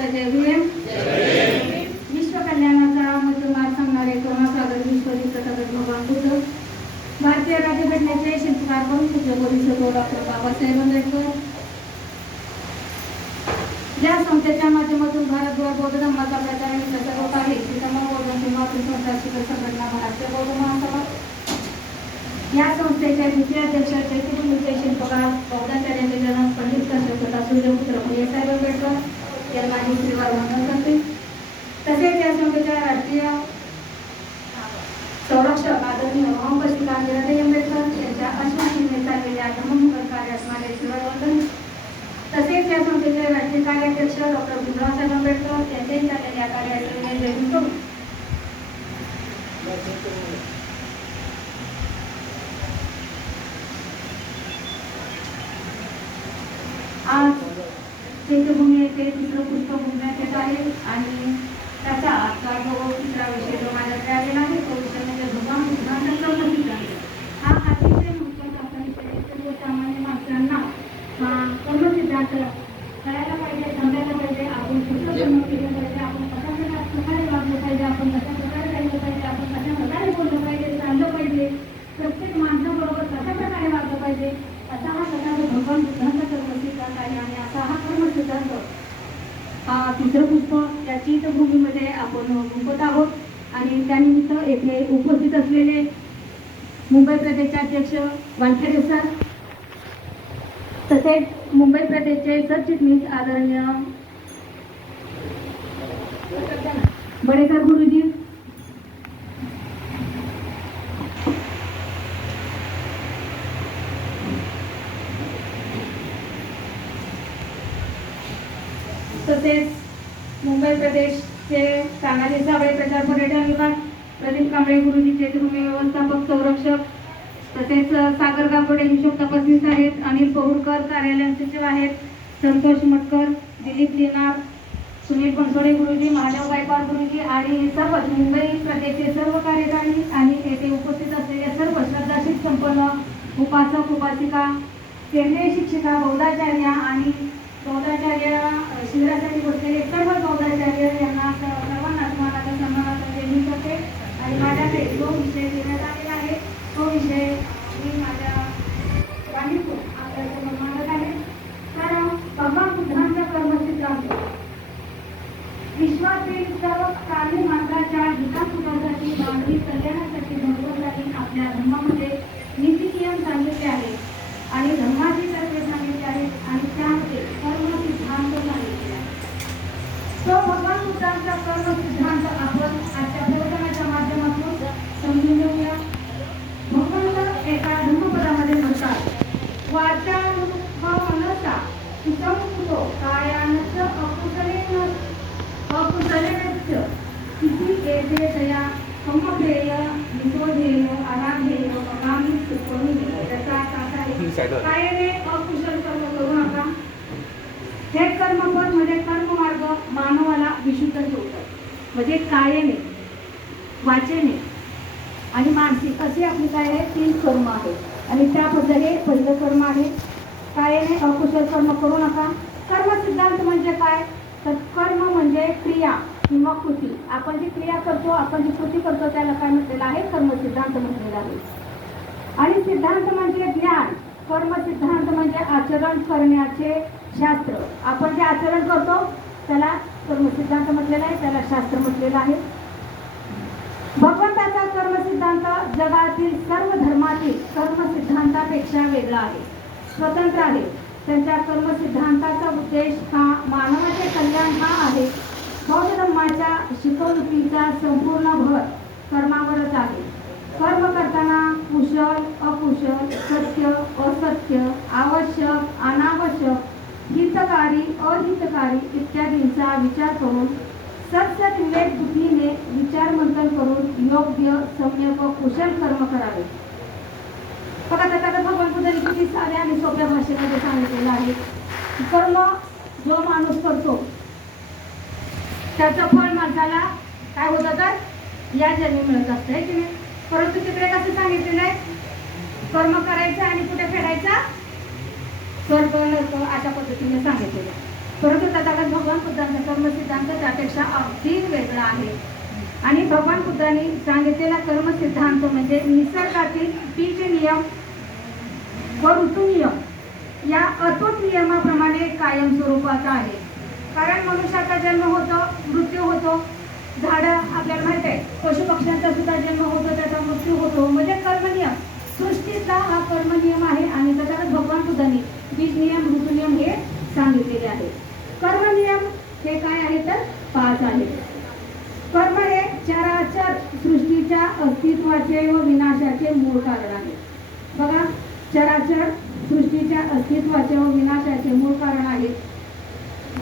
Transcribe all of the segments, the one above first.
बुद्धाचा जय भीम. विश्व कल्याणाचा मतमार सांगणारे करुणासागर विश्वजित तथागत भगवान बुद्ध, भारतीय राज्यघटनेचे शिल्पकार म्हणून पूज्य बोधिसत्व डॉक्टर बाबासाहेब आंबेडकर या संस्थेच्या माध्यमातून भारतभर बौद्ध धर्माचा प्रचार आणि प्रसार होत आहे. श्रीतमा बौद्धांची मातृसंस्था शिखर संघटना भारतीय बौद्ध महासभा या संस्थेचे द्वितीय अध्यक्ष चैत्यभूमीचे शिल्पकार बौद्धाचार्यांचे जन्म पंडित कश्यपता सूर्यपुत्र भैयासाहेब आंबेडकर यांना माझी श्रीवार वंदन करते. तसेच या संस्थेच्या राष्ट्रीय संरक्षक आदरणीय मोहम्मद गांधी आंबेडकर यांच्या अश्वशक्तीने चाललेल्या धर्ममुखर कार्यास माझे श्रीवार वंदन. तसेच या संस्थेचे राष्ट्रीय कार्याध्यक्ष डॉक्टर भीमरावसाहेब आंबेडकर यांच्याही चाललेल्या कार्याचे जयंती करू. आज चैत्यभूमी येथे तिसरं पुष्प गुंफण्यात येत आहे आणि त्याचा आजचा जो तिसरा विषय जो माझ्याकडे आलेला आहे तो विषय म्हणजे भगवान बुद्धांचा कर्मसिद्धांत. हा अतिशय महत्त्वाचा असा विषय सर्वसामान्य माणसांना हा कर्मसिद्धांत करायला पाहिजे, समजायला पाहिजे. आपण कुठलं कर्म केलं पाहिजे, आपण कशा प्रकारे वागलं पाहिजे, आपण कशा प्रकारे राहिलं पाहिजे, आपण कशा प्रकारे बोललं पाहिजे, चाललं पाहिजे, प्रत्येक माणसाबरोबर कशा प्रकारे वागलं पाहिजे, असा हा सगळा भगवान बुद्धांचा कर्मसिद्धांत आहे. आणि असा हा कर्मसिद्धांत हा तिसरं पुष्प या चैत्यभूमीमध्ये आपण गुंफत आहोत. आणि त्यानिमित्त येथे उपस्थित असलेले मुंबई प्रदेशचे अध्यक्ष वानखेडे सर, तसेच मुंबई प्रदेशचे सरचिटणीस आदरणीय बडेकर गुरुजी, तसेच मुंबई प्रदेशचे सांगाली साबळे प्रचार पर्यटन विभाग प्रदीप कांबळे गुरुजी, चैत्यभूमी व्यवस्थापक संरक्षक, तसेच सागर गावडे हिशोब तपासनीस आहेत, अनिल पहुडकर कार्यालय सचिव आहेत, संतोष मटकर, दिलीप लिनार, सुनील बनसोडे गुरुजी, महादेव गायकवाड गुरुजी आणि सर्वच मुंबई प्रदेशचे सर्व कार्यकारी आणि येथे उपस्थित असलेल्या सर्व श्रद्धाशील संपन्न उपासक उपासिका, केंद्रीय शिक्षिका, बौद्धाचार्य आणि बौद्धाचार्य शिबिरासाठी बसलेले सर्व बौद्धाचार्य यांना सर्वांना मानाचा सन्मानाचा देणी करते. आणि माझ्याकडे जो विषय देण्यात आलेला आहे तो विषय मी माझ्या वाणीतून आपल्यासमोर मांडत आहे. तर भगवान बुद्धांचा कर्मसिद्धांत विश्वातील सर्व प्राणी मात्राच्या हितासाठी मानवी कल्याणासाठी भगवंतांनी आपल्या धर्मामध्ये नीतिनियम सांगितले आहेत आणि धर्माची तत्त्वे सांगितली आहेत आणि त्यामध्ये कर्मसिद्धांत सांगितले आहे. तो भगवान बुद्धांचा कर्मसिद्धांत आपण आजच्या प्रवचनाच्या माध्यमातून समजून घेऊया. भगवंत एका धर्मपदामध्ये म्हणतात, वाचान मनसा सुसंस्कृतो कायानच अकुशलेनच किती एते दया समप्रेय निषोधेय आराधेय अकामी सुखोनी. त्याचा अर्थ असा आहे, कायाने अकुशल कर्म करू नका. हे कर्मफल म्हणजे कर्ममार्ग मानवाला विशुद्ध ठेवतात. म्हणजे कायाने, वाचेने आणि मानसिक असे आपली काय आहे 3 कर्म आहेत. आणि त्याबद्दल पहिलं कर्म आहे कायाने अकुशल कर्म करू नका. कर्मसिद्धांत म्हणजे काय, तर कर्म म्हणजे क्रिया किंवा कृती. आपण जी क्रिया करतो, आपण जी कृती करतो त्याला काय म्हटलेलं आहे, कर्मसिद्धांत म्हटलेलं आहे. आणि सिद्धांत म्हणजे ज्ञान. कर्मसिद्धांत म्हणजे आचरण करण्याचे शास्त्र. आपण जे आचरण करतो त्याला कर्मसिद्धांत म्हटलेलं आहे, त्याला शास्त्र म्हटलेलं आहे. भगवंताचा कर्मसिद्धांत जगातील सर्व धर्मातील कर्मसिद्धांतापेक्षा वेगळा आहे, स्वतंत्र आहे. त्यांच्या कर्मसिद्धांताचा उद्देश हा मानवाचे कल्याण हा आहे. बौद्ध धर्माच्या शिकवणुकीचा संपूर्ण भर कर्मावरच आहे. कर्म करताना कुशल अकुशल, सत्य असत्य, आवश्यक अनावश्यक, हितकारी अहितकारी इत्यादींचा विचार करून सत्सत विवेक बुद्धीने विचार मंथन करून योग्य सम्यक व कुशल कर्म करावे. बघा त्याचा भगवान बुद्धांनी किती साध्या आणि सोप्या भाषेमध्ये सांगितलेलं आहे. कर्म जो माणूस करतो त्याचं फळ माणसाला काय होतं तर या जन्मी मिळत असतं, आहे की नाही. परंतु तिकडे कसं सांगितलेलं आहे, कर्म करायचं आणि कुठे फेडायचा, स्वर्ग नरक अशा पद्धतीने सांगितलेलं. परंतु तथागत भगवान बुद्धांचा कर्मसिद्धांत त्यापेक्षा अगदी वेगळा आहे. आणि भगवान बुद्धांनी सांगितलेला कर्मसिद्धांत म्हणजे निसर्गातील बीज नियम व ऋतू नियम या अतूट नियमाप्रमाणे कायम स्वरूपाचा आहे. कारण मनुष्याचा जन्म होतो, मृत्यू होतो, झाडं आपल्याला माहित आहे, पशु पक्ष्यांचा सुद्धा जन्म होतो, त्याचा मृत्यू होतो, म्हणजे कर्मनियम सृष्टीचा हा कर्मनियम आहे. आणि त्याच्यात भगवान बुद्धांनी बीज नियम ऋतू नियम हे सांगितलेले आहे. कर्मनियम हे काय आहे तर 5 आहे. कर्म हे चराचर सृष्टीच्या अस्तित्वाचे व विनाशाचे मूळ कारण आहे. बघा, चराचर सृष्टीच्या अस्तित्वाचे व विनाशाचे मूळ कारण आहे.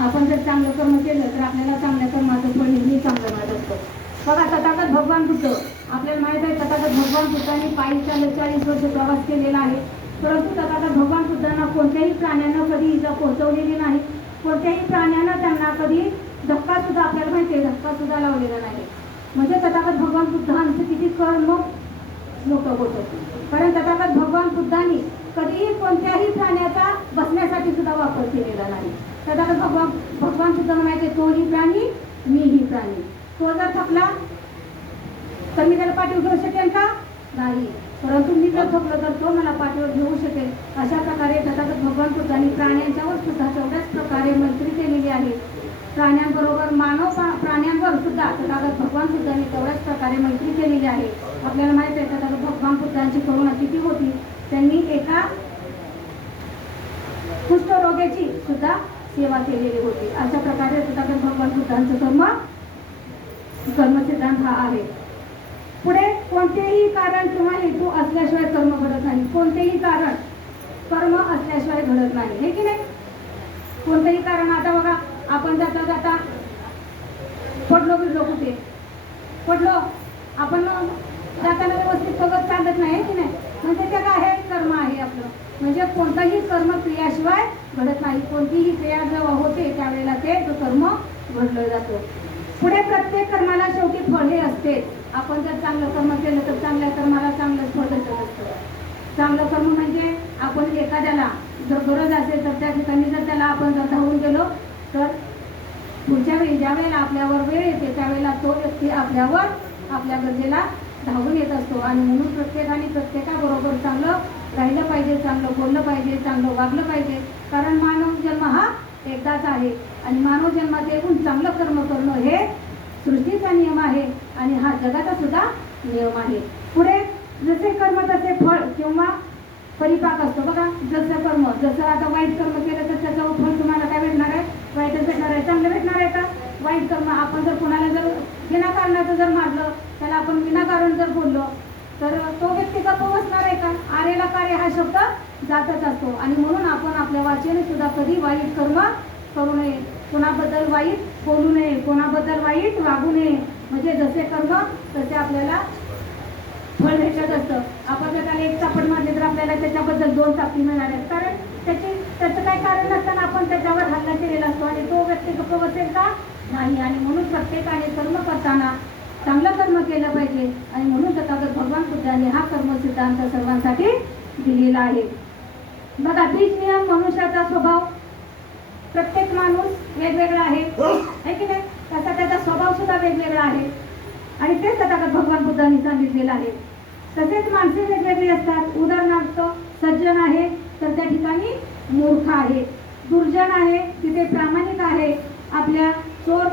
आपण जर चांगलं कर्म केलं तर आपल्याला चांगल्या कर्माचं फळ नेहमी चांगलं मिळत असतं. बघा, तथागत भगवान बुद्ध, आपल्याला माहित आहे तथागत भगवान बुद्धांनी पायी चालत 40 वर्ष प्रवास केलेला आहे. परंतु तथागत भगवान बुद्धांना कोणत्याही प्राण्यांना कधी इजा पोहोचवलेली नाही. कोणत्याही प्राण्यानं त्यांना कधी धक्का सुद्धा, आपल्याला माहिती आहे, धक्का सुद्धा लावलेला नाही. म्हणजे तथागत भगवान बुद्धांचं किती कर्म मोठं होतं. कारण तथागत भगवान बुद्धांनी कधीही कोणत्याही प्राण्याचा बसण्यासाठी सुद्धा वापर केलेला नाही. तथागत भगवान बुद्धांना माहिती आहे, तोही प्राणी मीही प्राणी. तो जर थकला तर मी त्याला पाठीवर घेऊ शकेल का? नाही. परंतु मी जर थकलो तर तो मला पाठीवर घेऊ शकेल. अशा प्रकारे तथागत भगवान बुद्धांनी प्राण्यांच्यावर सुद्धा तेवढ्याच प्रकारे मैत्री केलेली आहे. प्राण्यांबरोबर प्राण्यांवर सुद्धा तथागत भगवान बुद्धांनी तेवढ्याच प्रकारे मैत्री केलेली आहे. आपल्याला माहिती आहे तथागत भगवान बुद्धांची करुणा किती होती. त्यांनी एका कुष्ठरोग्याची सुद्धा सेवा केलेली होती. अशा प्रकारे तथागत भगवान बुद्धांचं कर्मसिद्धांत हा आहे. पुढे कोणतेही कारण किंवा हेतू असल्याशिवाय कर्म घडत नाही. कोणतेही कारण कर्म असल्याशिवाय घडत नाही, हे की नाही? कोणतेही कारण, आता बघा, आपण जाता जाता पडलो बिडलो, कुठे पडलो, आपण जाताना व्यवस्थित बघत चालत नाही, की नाही? म्हणजे ते काय आहे? कर्म आहे आपलं. म्हणजे कोणताही कर्म क्रियाशिवाय घडत नाही. कोणतीही क्रिया जेव्हा होते त्यावेळेला ते कर्म घडलं जातं. पुढे प्रत्येक कर्माला शेवटी फळ हे असते. आपण जर चांगलं कर्म केलं तर चांगल्या कर्माला चांगलंच फळ भेटत असतं. चांगलं कर्म म्हणजे आपण एखाद्याला जर गरज असेल तर त्या ठिकाणी जर त्याला आपण जर धावून गेलो तर पुढच्या वेळी ज्या वेळेला आपल्यावर वेळ येते त्यावेळेला तो व्यक्ती आपल्या गरजेला धावून येत असतो. आणि म्हणून प्रत्येकाने प्रत्येकाबरोबर चांगलं राहिलं पाहिजे, चांगलं बोललं पाहिजे, चांगलं वागलं पाहिजे. कारण मानव जन्म हा एकदाच आहे आणि मानव जन्मात येऊन चांगलं कर्म करणं हे सृष्टीचा नियम आहे आणि हा जगाचा सुद्धा नियम आहे. पुढे जसे कर्म तसे फळ किंवा परिपाक असतो. बघा, जसं कर्म, जसं आता वाईट कर्म केलं तर त्याचं फळ तुम्हाला काय भेटणार आहे? वाईटच भेटणार आहे. चांगलं भेटणार आहे का? वाईट कर्म, आपण जर कोणाला जर विनाकारणाचं जर मारलं, त्याला आपण विनाकारण जर बोललो तर तो व्यक्ती गप्प बसणार आहे का? आरेला कार्य हा शब्द जातच असतो. आणि म्हणून आपण आपल्या वाचेने सुद्धा कधी वाईट कर्म करू नये, कोणाबद्दल वाईट बोलू नये, कोणाबद्दल वाईट वागू नये. म्हणजे जसे कर्म तसे आपल्याला फळ भेटत असतं. आपण जर त्याला एक चापड मारली तर आपल्याला त्याच्याबद्दल 2 चापटी मिळणार आहेत. कारण त्याचं काय कारण नसताना आपण त्याच्यावर हल्ला केलेला असतो आणि तो व्यक्ती गप्प बसेल का? नाही. आणि म्हणून प्रत्येकाने कर्म करताना चांगलं कर्म केलं पाहिजे. आणि म्हणून तथागत भगवान बुद्धांनी हा कर्मसिद्धांत सर्वांसाठी दिलेला आहे. बघा, बीज नियम मनुष्याचा स्वभाव, प्रत्येक माणूस वेगवेगळा आहे, की नाही? तसा त्याचा स्वभाव सुद्धा वेगवेगळा आहे आणि तेच तथागत भगवान बुद्धांनी सांगितलेलं आहे. तसेच माणसे वेगवेगळी असतात. उदाहरणार्थ, सज्जन आहे तर त्या ठिकाणी मूर्ख आहे, दुर्जन आहे तिथे प्रामाणिक आहे. आपल्या चोर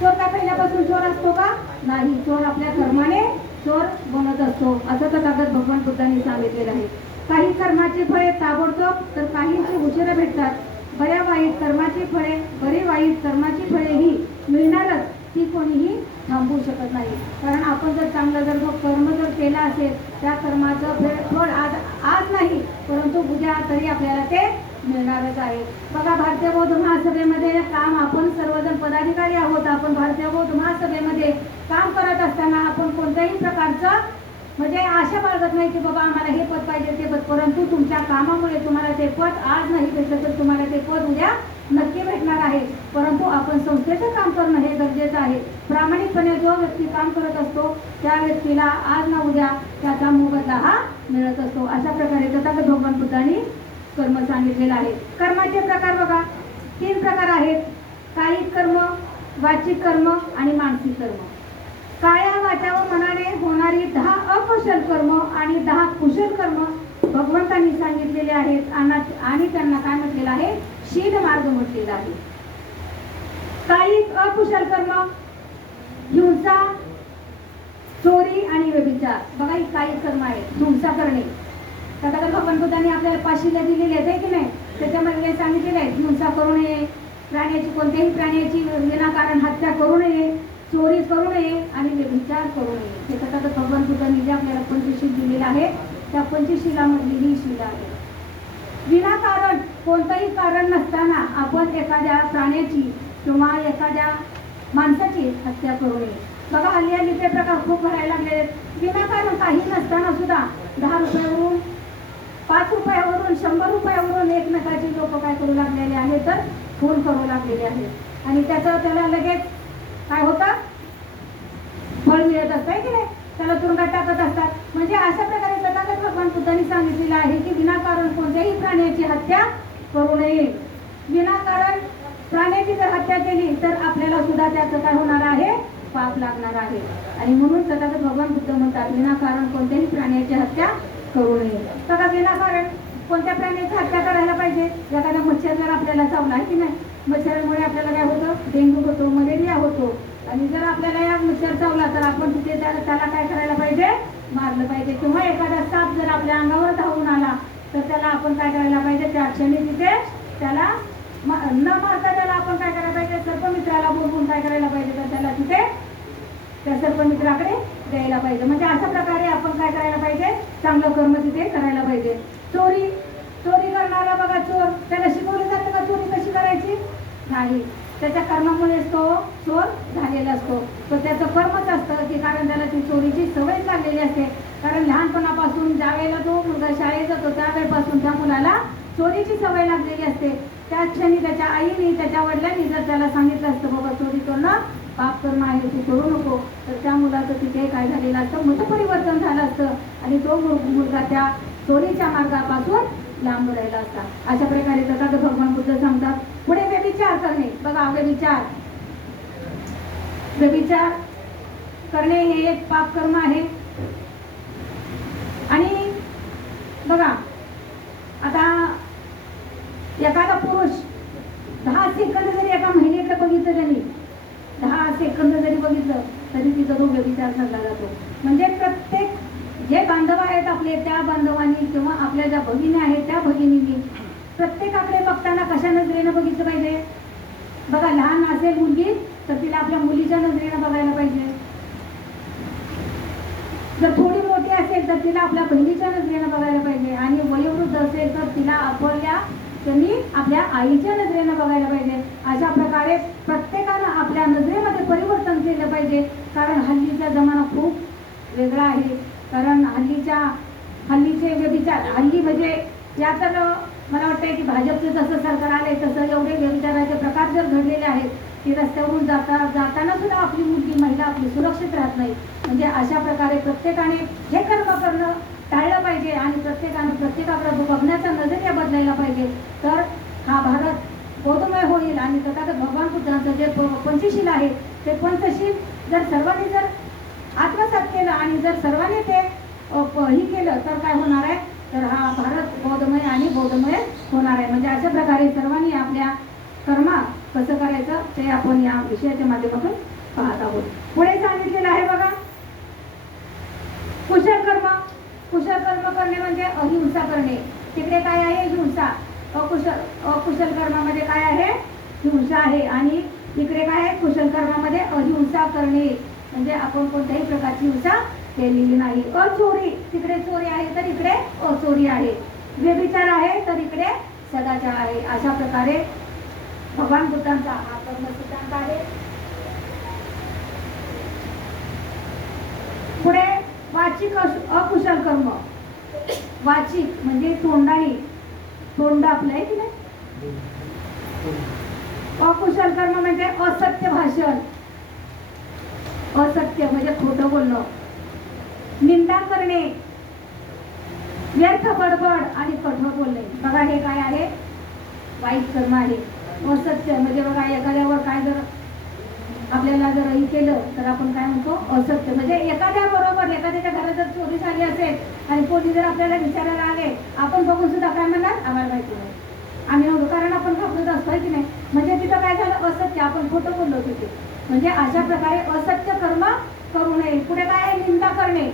का पहिल्यापासून चोर असतो का? नाही. चोर आपल्या कर्माने चोर बनत असतो, असं तथागत भगवान बुद्धांनी सांगितलेलं आहे. काही कर्माची फळे ताबडतोब तर काहींची उशिरा भेटतात. बऱ्या वाईट कर्माची फळे, बरे वाईट कर्माची फळे ही मिळणारच, ती कोणीही थांबवू शकत नाही. कारण आपण जर चांगलं जर कर्म जर केलं असेल त्या कर्माचं फळ आज नाही परंतु उद्या तरी आपल्याला ते मिळणारच आहे. बघा, भारतीय बौद्ध महासभेमध्ये काम, आपण सर्वजण पदाधिकारी आहोत. आपण भारतीय बौद्ध महासभेमध्ये काम करत असताना आपण कोणत्याही प्रकारचं म्हणजे आशा बाळगत नाही की बाबा आम्हाला हे पद पाहिजे ते पद. परंतु तुमच्या कामामुळे तुम्हाला ते पद आज नाही भेटलं तर तुम्हाला ते पद उद्या नक्की भेटणार आहे. परंतु आपण संस्थेचं काम करणं हे गरजेचं आहे. प्रामाणिकपणे जो व्यक्ती काम करत असतो त्या व्यक्तीला आज ना उद्या त्याचा मोबदला हा मिळत असतो. अशा प्रकारे तथागत भगवान बुद्धांनी कर्म सांगितलेलं आहे. कर्माचे प्रकार बघा, 3 प्रकार आहेत. काही वाचिक कर्म आणि मानसिक कर्म. काया वाचा व मनाने होणारी 10 अकुशल कर्म आणि 10 कुशल कर्म भगवंतांनी सांगितलेले आहेत आणि त्यांना काय म्हटलेलं आहे, शील मार्ग म्हटलेला आहे. काही अकुशल कर्म हिंसा, चोरी आणि व्यभिचार. बघा ही काही कर्म आहेत. हिंसा करणे, तथागत भगवान बुद्धांनी आपल्याला पाशीला दिलेले आहे की नाही, त्याच्यामध्ये सांगितलेले आहे हिंसा करू नये, प्राण्याची कोणत्याही प्राण्याची विनाकारण हत्या करू नये, चोरी करू नये आणि व्यभिचार करू नये. हे तथागत भगवान बुद्धांनी जे आपल्याला पंचशील दिलेलं आहे त्या पंचशीलामधली ही शील आहे. विनाकारण कोणतंही कारण नसताना आपण एखाद्या प्राण्याची किंवा एखाद्या माणसाची हत्या करू नये. बघा हल्ली ते प्रकार खूप भरायला लागले आहेत. विनाकारण काही नसताना सुद्धा 10 रुपयावरून 5 रुपयावरून 100 रुपयावरून एकमेकाची लोक काय करू लागलेले आहेत, तर खून करू लागलेले आहेत आणि त्याला लगेच काय होतं, फळ मिळत असतं की नाही, त्याला तुरुंगात टाकत असतात. म्हणजे अशा प्रकारे तथागत भगवान बुद्धांनी सांगितलेलं आहे की विनाकारण कोणत्याही प्राण्याची हत्या करू नये. विनाकारण प्राण्याची जर हत्या केली तर आपल्याला सुद्धा त्याचं काय होणार आहे, पाप लागणार आहे. आणि म्हणून तथागत भगवान बुद्ध म्हणतात विनाकारण कोणत्याही प्राण्याची हत्या करू नये. बघा विनाकारण कोणत्या प्राण्याची हत्या करायला पाहिजे. एखादा मच्छर जर आपल्याला चावला आहे की नाही, मच्छरामुळे आपल्याला काय होतं, डेंग्यू होतो, मलेरिया होतो. आणि जर आपल्याला या मच्छर चावला तर आपण तिथे त्याला काय करायला पाहिजे, मारलं पाहिजे. किंवा एखादा साप जर आपल्या अंगावर धावून आला तर त्याला आपण काय करायला पाहिजे, त्या क्षणी तिथे त्याला न मारता त्याला आपण काय करायला पाहिजे, सर्पमित्राला बोलवून काय करायला पाहिजे, तर त्याला तिथे त्या सर्पमित्राकडे द्यायला पाहिजे. म्हणजे अशा प्रकारे आपण काय करायला पाहिजे, चांगलं कर्म तिथे करायला पाहिजे. चोरी करणारा बघा चोर, त्याला शिकवलं जातं का चोरी कशी करायची, नाही. त्याच्या कर्मामुळेच तो चोर झालेला असतो. तो त्याचं कर्मच असतं की कारण त्याला ती चोरीची सवय लागलेली असते. कारण लहानपणापासून ज्या वेळेला तो मुलगा शाळेत जातो त्यावेळेपासून त्या मुलाला चोरीची सवय लागलेली असते. त्या क्षणी त्याच्या आईने, त्याच्या वडिलांनी जर त्याला सांगितलं असतं बाबा चोरी करणं पाप करणं आहे, तू करू नको, तर त्या मुलाचं तिथे काय झालेलं असतं, मत परिवर्तन झालं असतं आणि तो मुलगा त्या चोरीच्या मार्गापासून लांब राहिला असता. अशा प्रकारे तथागत भगवान बुद्ध सांगतात. पुढे व्यभिचार करणे. बघा व्यभिचार करणे हे एक पाप कर्म आहे. आणि बघा आता एखादा पुरुष 10 सेकंद जरी एका महिलेकडे बघितलं, त्यांनी 10 सेकंद जरी बघितलं तरी तिचा तो व्यभिचार ठरला जातो. म्हणजे प्रत्येक जे बांधव आहेत आपले, त्या बांधवांनी किंवा आपल्या ज्या भगिनी आहेत त्या भगिनींनी प्रत्येकाकडे बघताना कशा नजरेनं बघितलं पाहिजे. बघा लहान असेल मुलगी तर तिला आपल्या मुलीच्या नजरेनं बघायला पाहिजे. जर थोडी मोठी असेल तर तिला आपल्या बहिणीच्या नजरेनं बघायला पाहिजे. आणि वयोवृद्ध असेल तर तिला आपल्या आईच्या नजरेनं बघायला पाहिजे. अशा प्रकारे प्रत्येकानं आपल्या नजरेमध्ये परिवर्तन केलं पाहिजे. कारण हल्लीचा जमाना खूप वेगळा आहे. कारण हल्लीचे व्यभिचार म्हणजे या तर मला वाटतं की भाजपचं जसं सरकार आलंय तसं एवढे व्यभिचाराचे प्रकार जर घडलेले आहेत की रस्त्यावरून जाताना सुद्धा आपली मुलगी महिला आपली सुरक्षित राहत नाही. म्हणजे अशा प्रकारे प्रत्येकाने हे कर्म करणं टाळलं पाहिजे आणि प्रत्येकाकडे बघण्याचा नजरिया बदलायला पाहिजे. तर हा भारत बौद्धमय होईल आणि तथागत भगवान बुद्धांचं जे पंचशील आहे ते पंचशील जर सर्वांनी जर आत्मसात केलं आणि जर सर्वांनी ते ही केलं तर काय होणार आहे, तर हा भारत बौद्धमय आणि बौद्धमय होणार आहे. म्हणजे अशा प्रकारे सर्वांनी आपल्या कर्मा कसं करायचं ते आपण या विषयाच्या माध्यमातून पाहत आहोत. पुढे सांगितलेलं आहे बघा कुशल कर्म करणे म्हणजे अहिंसा करणे. तिकडे काय आहे, हिंसा. अकुशल कर्मामध्ये काय आहे, हिंसा आहे. आणि इकडे काय आहे, कुशल कर्मामध्ये अहिंसा करणे म्हणजे आपण कोणत्याही प्रकारची हिंसा केलेली नाही. अचोरी, तिकडे चोरी आहे तर इकडे अचोरी आहे. व्यभिचार आहे तर इकडे सदाचार आहे. अशा प्रकारे भगवान बुद्धांचा हा कर्म सिद्धांत आहे. पुढे वाचिक अकुशल कर्म. वाचिक म्हणजे तोंड आपलं आहे की नाही. अकुशल कर्म म्हणजे असत्य भाषण. असत्य म्हणजे खोटं बोलणं, निंदा करणे, व्यर्थ बडबड आणि कठोर बोलणे. बघा हे काय आहे, वाईट कर्म आहे. असत्य म्हणजे बघा एखाद्यावर काय जर केलं तर आपण काय म्हणतो असत्य. म्हणजे एखाद्या बरोबर एखाद्याच्या घरात जर चोरी झाली असेल आणि पोलीस जर आपल्याला विचारायला आले, आपण बघून सुद्धा काय म्हणणार, आम्हाला माहिती नाही, आम्ही नव्हतो, कारण आपण घाबरत असतोय की नाही. म्हणजे तिथं काय झालं, असत्य, आपण खोटं बोललो तिथे. म्हणजे अशा प्रकारे असत्य कर्म करू नये. पुढे काय आहे, निंदा करणे.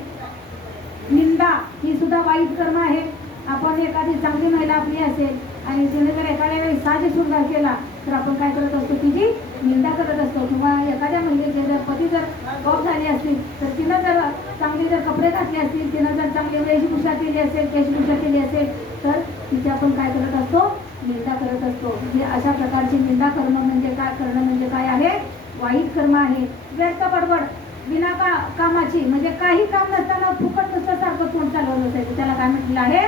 निंदा ही सुद्धा वाईट कर्म आहे. आपण एखादी चांगली महिला आपली असेल आणि तिने जर एखाद्या वेळी साजे शृंगार केला तर आपण काय करत असतो, तिची निंदा करत असतो. किंवा एखाद्या महिलेचे जर पती जर गॉप झाली असतील तर तिनं जर चांगले जर कपडे घातले असतील, तिनं जर चांगली वेशभूषा केली असेल, केशभूषा केली असेल तर तिची आपण काय करत असतो, निंदा करत असतो. म्हणजे अशा प्रकारची निंदा करणं म्हणजे काय, करणं म्हणजे काय आहे, वाईट कर्म आहे. व्यर्थ बडबड बिना कामाची, म्हणजे काही काम नसताना फुकट नुसतं सारखं तोंड चालवलं असायचं, त्याला काय म्हटलं आहे,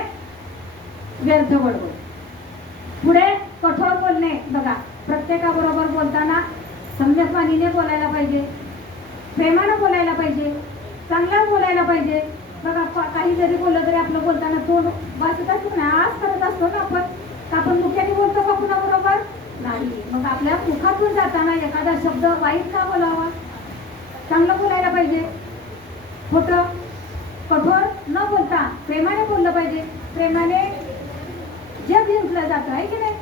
व्यर्थ बडबड. पुढे कठोर बोलणे. बघा, प्रत्येकाबरोबर बोलताना सम्यकवाणीने बोलायला पाहिजे, प्रेमानं बोलायला पाहिजे, चांगलं बोलायला पाहिजे. बघा, काही जरी बोललं तरी आपलं बोलताना तोंड वाचत असतो ना, आज करत असतो ना आपण मुख्याने बोलतो का कुणाबरोबर, नाही. मग आपल्या मुखातून जाताना एखादा शब्द वाईट का बोलावा, चांगलं बोलायला पाहिजे. खोटं कठोर न बोलता प्रेमाने बोललं पाहिजे. प्रेमाने जग जिंकलं जातं, आहे की नाही.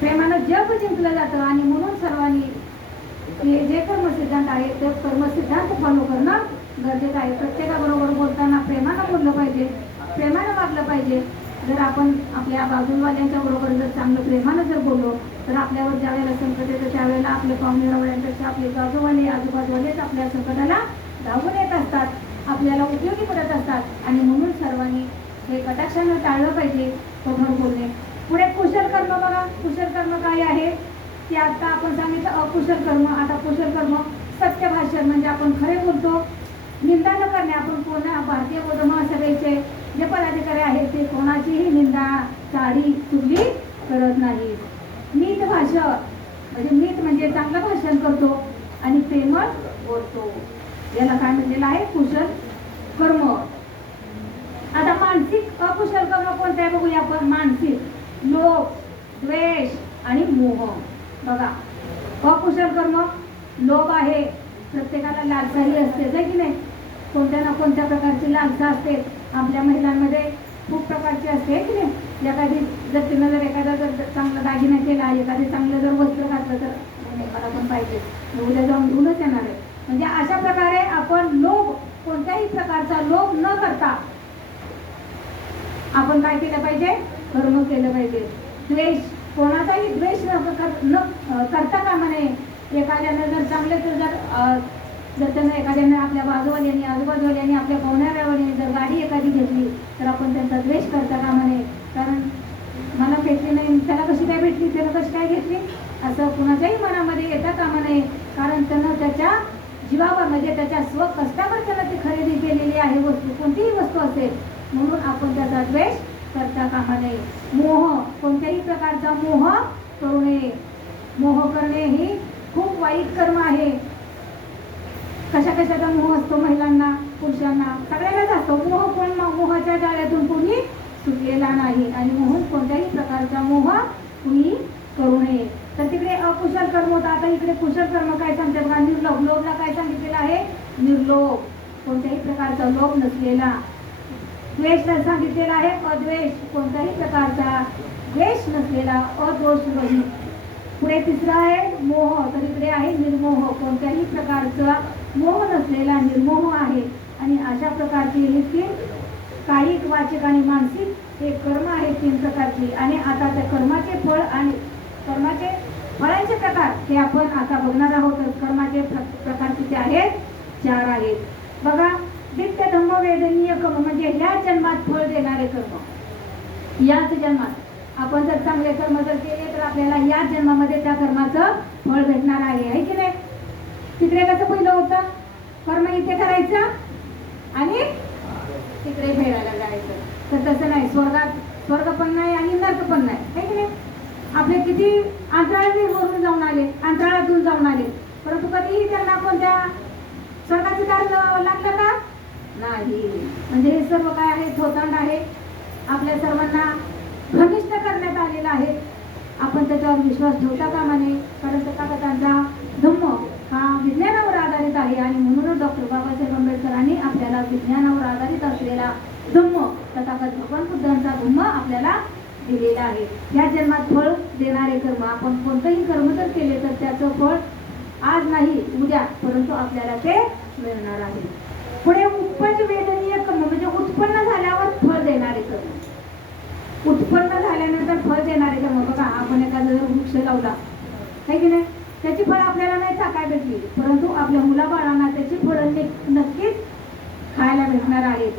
प्रेमानं जग जिंकलं जातं. आणि म्हणून सर्वांनी हे जे कर्मसिद्धांत आहे ते कर्मसिद्धांत फॉलो करणं गरजेचं आहे. प्रत्येकाबरोबर बोलताना प्रेमानं बोललं पाहिजे, प्रेमानं वागलं पाहिजे. जर आपण आपल्या बाजूवाल्यांच्या बरोबर जर चांगलं प्रेमानं जर बोललो तर आपल्यावर ज्या वेळेला संकट येतं त्यावेळेला आपले पाहुणेरावळ्यांपेक्षा आपले बाजूवाले आजूबाजूवालेच आपल्या संकटाला धावून येत असतात, आपल्याला उपयोगी पडत असतात. आणि म्हणून सर्वांनी हे कटाक्षानं टाळलं पाहिजे कठोर बोलणे. पुढे कुशल कर्म. बघा, कुशल कर्म काय आहे ते आता आपण सांगितलं. अकुशल कर्म. आता कुशल कर्म सत्य भाषण, म्हणजे आपण खरे बोलतो, निंदा न करणे. आपण कोणा भारतीय बौद्ध महासभेचे जे पदाधिकारी आहेत ते कोणाचीही निंदा, चाडी, चुगली करत नाही. नीत भाषण, म्हणजे नीत म्हणजे चांगलं भाषण करतो आणि प्रेमळ बोलतो, याला काय म्हटलेलं आहे, कुशल कर्म. आता मानसिक अकुशल कर्म कोणते आहे बघूया आपण. मानसिक लोभ, द्वेष आणि मोह. बघा, अकुशल कर्म लोभ आहे. प्रत्येकाला लालसाही असते, आहे की नाही. कोणत्या ना कोणत्या प्रकारची लालसा असते. आपल्या महिलांमध्ये खूप प्रकारची असते, आहे की नाही. एखादी जर तिनं जर एखादा जर चांगला दागिना केला, एखादे चांगलं जर वस्त्र घातलं तर नाही मला पण पाहिजे, उद्या जाऊन घेऊनच येणार आहे. म्हणजे अशा प्रकारे आपण लोभ, कोणत्याही प्रकारचा लोभ न करता आपण काय केलं पाहिजे, कर्म केलं पाहिजे. द्वेष, कोणाचाही द्वेष न करता कामा नये. एखाद्यानं जर चांगले जर त्यानं एखाद्यानं आपल्या बाजूवाल्यांनी आजूबाजूवाल्यांनी आपल्या पाहुण्याऱ्यावाल्यांनी जर गाडी एखादी घेतली तर आपण त्यांचा द्वेष करता कामा नये. कारण मला भेटली नाही, त्याला कशी काय भेटली, त्याला कशी काय घेतली, असं कुणाच्याही मनामध्ये येता कामा नये. कारण त्यानं त्याच्या जीवावर, म्हणजे त्याच्या स्वकष्टावर त्याला ती खरेदी केलेली आहे वस्तू, कोणतीही वस्तू असेल, म्हणून आपण त्याचा द्वेष करता कामा नये. मोह, कोणत्याही प्रकारचा मोह करू नये. मोह करणे ही खूप वाईट कर्म आहे. कशा कशाचा मोह असतो महिलांना, पुरुषांना, सगळ्यांनाच असतो मोह. पण मोहाच्या जाळ्यातून कोणी सुटलेला नाही. आणि म्हणून कोणत्याही प्रकारचा मोह कुणी करू नये. तर तिकडे अकुशल कर्म होता, आता इकडे कुशल कर्म काय सांगते बघा. निर्लोभ. लोभला काय सांगितलेलं आहे, निर्लोभ, कोणत्याही प्रकारचा लोभ नसलेला. द्वेष सांगितलेला आहे अद्वेष, कोणत्याही प्रकारचा द्वेष नसलेला, अदोषरहित. पुढे तिसरा आहे मोह, तर इकडे आहे निर्मोह, कोणत्याही प्रकारचा मोह नसलेला निर्मोह आहे. आणि अशा प्रकारची ही तीन कायिक, वाचिक आणि मानसिक हे कर्म आहेत, तीन प्रकारची. आणि आता त्या कर्माचे फळ आणि कर्माचे फळांचे प्रकार हे आपण आता बघणार आहोत. कर्माचे प्रकार किती आहेत, 4 आहेत. बघा, नित्य धम्म वेदनीय कर्म, म्हणजे ह्या जन्मात फळ देणारे कर्म. याच जन्मात आपण जर चांगले कर्म जर केले तर आपल्याला या जन्मामध्ये त्या कर्माचं फळ भेटणार आहे की नाही. तिकडे कसं पहिलं होतं, कर्म इथे करायचं आणि तिकडे फेरायला जायचं. तर तसं नाही, स्वर्ग पण नाही आणि नर्क पण नाही, आहे की नाही. आपले किती अंतराळातून जाऊन आले, अंतराळातून जाऊन आले, परंतु कधीही त्यांना कोणत्या स्वर्गाचं दार लागलं का नाही. म्हणजे हे सर्व काय आहे, थोतांड आहे. आपल्या सर्वांना भ्रमिष्ट करण्यात आलेलं आहे. आपण त्याच्यावर विश्वास ठेवता कामा नये. कारण त्यांचा धम्म हा विज्ञानावर डॉक्टर बाबासाहेब आंबेडकरांनी आपल्याला विज्ञानावर आधारित असलेला धम्म, तथागत भगवान बुद्धांचा धम्म आपल्याला दिलेला आहे. या जन्मात फळ देणारे कर्म, आपण कोणतंही कर्म जर केले तर त्याचं फळ आज नाही उद्या, परंतु आपल्याला ते मिळणार आहे. पुढे उपज वेदनीय कर्म म्हणजे उत्पन्न झाल्यावर फळ देणारे कर्म. उत्पन्न झाल्यानंतर फळ देणारे कर्म, बघा आपण एखादा जर वृक्ष लावला आहे की नाही, त्याची फळं आपल्याला नाही चाकाय भेटली, परंतु आपल्या मुलाबाळांना त्याची फळं नक्कीच खायला भेटणार आहेत.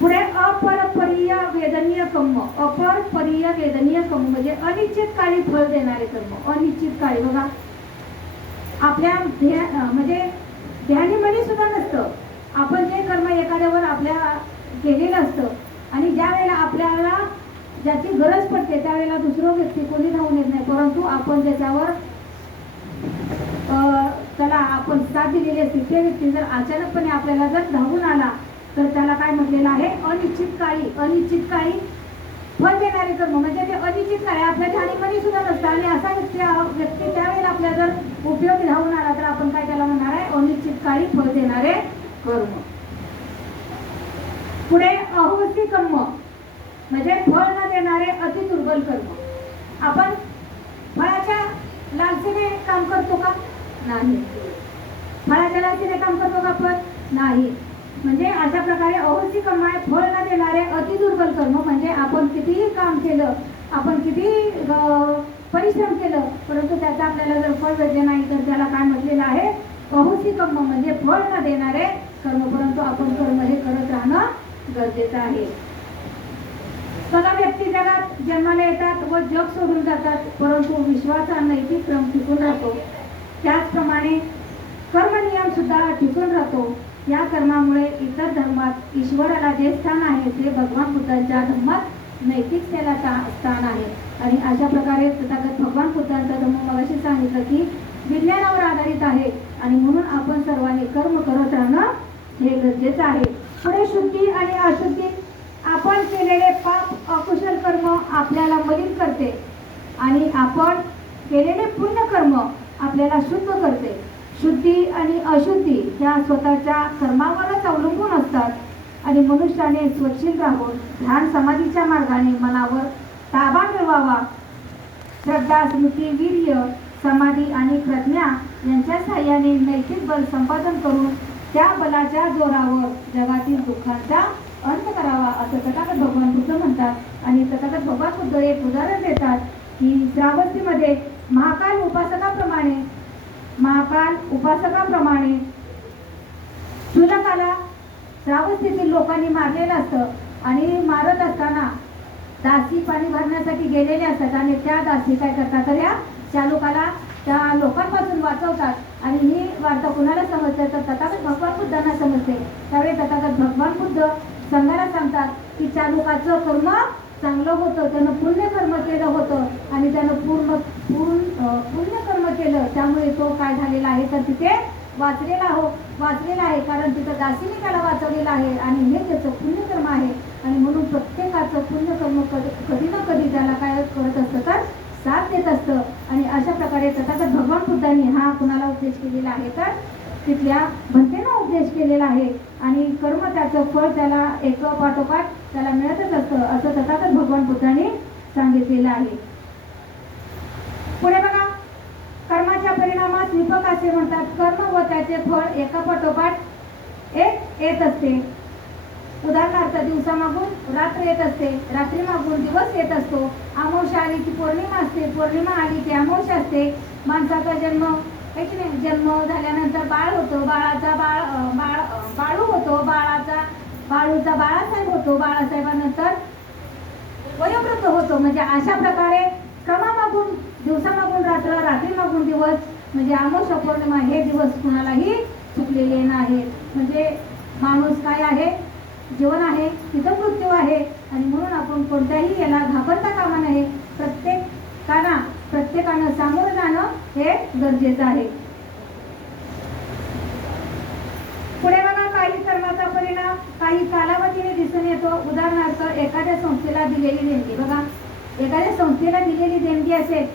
पुढे अपरपरीय वेदनीय कर्म. अपरपरीय वेदनीय कर्म म्हणजे अनिश्चित काळी फळ देणारे कर्म. अनिश्चित काळी, बघा आपल्या म्हणजे ध्यानीमध्ये सुद्धा नसतं. आपण जे कर्म एखाद्यावर आपल्या केलेलं असतं आणि ज्या वेळेला आपल्याला ज्याची गरज पडते त्यावेळेला दुसरं व्यक्ती कोणी धावून येत नाही, परंतु आपण त्याच्यावर त्याला आपण साथ दिलेली असते. ते व्यक्ती जर अचानकपणे आपल्याला जर धावून आला तर त्याला काय म्हटलेलं आहे, अनिश्चित काळी. अनिश्चित काळी फळ देणारे कर्म म्हणजे ते अनिश्चित काळी आपल्या ध्यानीमध्ये सुद्धा नसतं आणि असा व्यक्ती त्यावेळेला आपल्या जर उपयोगी धावून आला तर आपण काय त्याला म्हणणार आहे, अनिश्चित काळी फळ देणारे कर्म. पुढे अहोसी कर्म म्हणजे फळ न देणारे अति दुर्बल कर्म. आपण फळाच्या लालसेने काम करतो का? नाही. फळाच्या लालसेने काम करतो का आपण? नाही. म्हणजे अशा प्रकारे अहोसी कर्म आहे फळ न देणारे अति दुर्बल कर्म. म्हणजे आपण कितीही काम केलं, आपण कितीही परिश्रम केलं, परंतु त्याचं आपल्याला जर फळ भेटले नाही तर त्याला काय म्हटलेलं आहे, अहोसी कर्म म्हणजे फळ न देणारे कर्म. परंतु आपण कर्म हे करत राहणं गरजेचं आहे. सगळ्या व्यक्ती जगात जन्माला येतात व जग सोडून जातात, परंतु विश्वाचा नैतिक क्रम टिकून राहतो. त्याचप्रमाणे कर्मनियम सुद्धा टिकून राहतो. या कर्मामुळे इतर धर्मात ईश्वराला जे स्थान आहे ते भगवान बुद्धांच्या धर्मात नैतिकतेला स्थान आहे. आणि अशा प्रकारे तथागत भगवान बुद्धांचा धर्म मगाशी सांगितलं की विज्ञानावर आधारित आहे आणि म्हणून आपण सर्वांनी कर्म करत राहणं हे गरजेचं आहे. पुढे शुद्धी आणि अशुद्धी. आपण केलेले पाप अकुशल कर्म आपल्याला मलिन करते आणि आपण केलेले पुण्य कर्म आपल्याला शुद्ध करते. शुद्धी आणि अशुद्धी ह्या स्वतःच्या कर्मावरच अवलंबून असतात आणि मनुष्याने स्वच्छील राहून ध्यान समाधीच्या मार्गाने मनावर ताबा मिळवावा. श्रद्धा, स्मृती, वीर्य, समाधी आणि प्रज्ञा यांच्या साहाय्याने नैतिक बल संपादन करून त्या बलाच्या जोरावर जगातील दुःखांचा अंत करावा असं तथागत भगवान बुद्ध म्हणतात. आणि तथागत भगवान बुद्ध एक उदाहरण देतात की श्रावस्तीमध्ये महाकाल उपासकाप्रमाणे शुनकाला श्रावस्तीतील लोकांनी मारलेलं असतं आणि मारत असताना दासी पाणी भरण्यासाठी गेलेले असतात आणि त्या दासी काय करतात तर या चालुकाला त्या लोकांपासून वाचवतात आणि ही वार्ता कुणाला समजते तर तथागत भगवान बुद्धांना समजते. त्यावेळी तथागत भगवान बुद्ध संघाला सांगतात की चालुकाचं कर्म चांगलं होतं, त्यानं पुण्यकर्म केलं होतं आणि त्यानं पुण्यकर्म केलं, त्यामुळे तो काय झालेला आहे तर तिथे वाचलेला आहे कारण तिथं दासीने त्याला वाचवलेलं आहे आणि हे त्याचं पुण्यकर्म आहे. आणि म्हणून प्रत्येकाचं पुण्यकर्म कधी ना कधी त्याला काय करत असतं तर साथ देत असतं. आणि अशा प्रकारे तथागत भगवान बुद्धांनी हा कुणाला उपदेश केलेला आहे तर तिथल्या भंतेला उपदेश केलेला आहे आणि कर्म त्याचं फळ त्याला एकापाठोपाठ त्याला मिळतच असतं असं तथागत भगवान बुद्धांनी सांगितलेलं आहे. पुढे बघा, कर्माच्या परिणामास विपाक असे म्हणतात. कर्म व त्याचे फळ एकापाठोपाठ एक येत असते. उदाहरणार्थ दिवसामागून रात्र येत असते, रात्री मागून दिवस येत असतो. अमावस्या आली की पौर्णिमा असते, पौर्णिमा आली की अमावस्या असते. माणसाचा जन्म झाल्यानंतर बाळ होतो, बाळू होतो, बाळूचा बाळासाहेब होतो, बाळासाहेबानंतर वयोवृद्ध होतो. म्हणजे अशा प्रकारे क्रमामागून दिवसामागून रात्र, रात्री मागून दिवस म्हणजे अमावस्या पौर्णिमा हे दिवस कुणालाही चुकलेले नाहीत. म्हणजे माणूस काय आहे, जीवन आहे, तिथं मृत्यू आहे आणि म्हणून आपण कोणत्याही याला घाबरता कामा नये. प्रत्येकानं सामोरं जाणं हे गरजेचं आहे. पुढे बघा, काही कर्माचा परिणाम काही कालावधीने दिसून येतो. उदाहरणार्थ एखाद्या संस्थेला दिलेली देणगी. बघा, एखाद्या संस्थेला दिलेली देणगी असेल,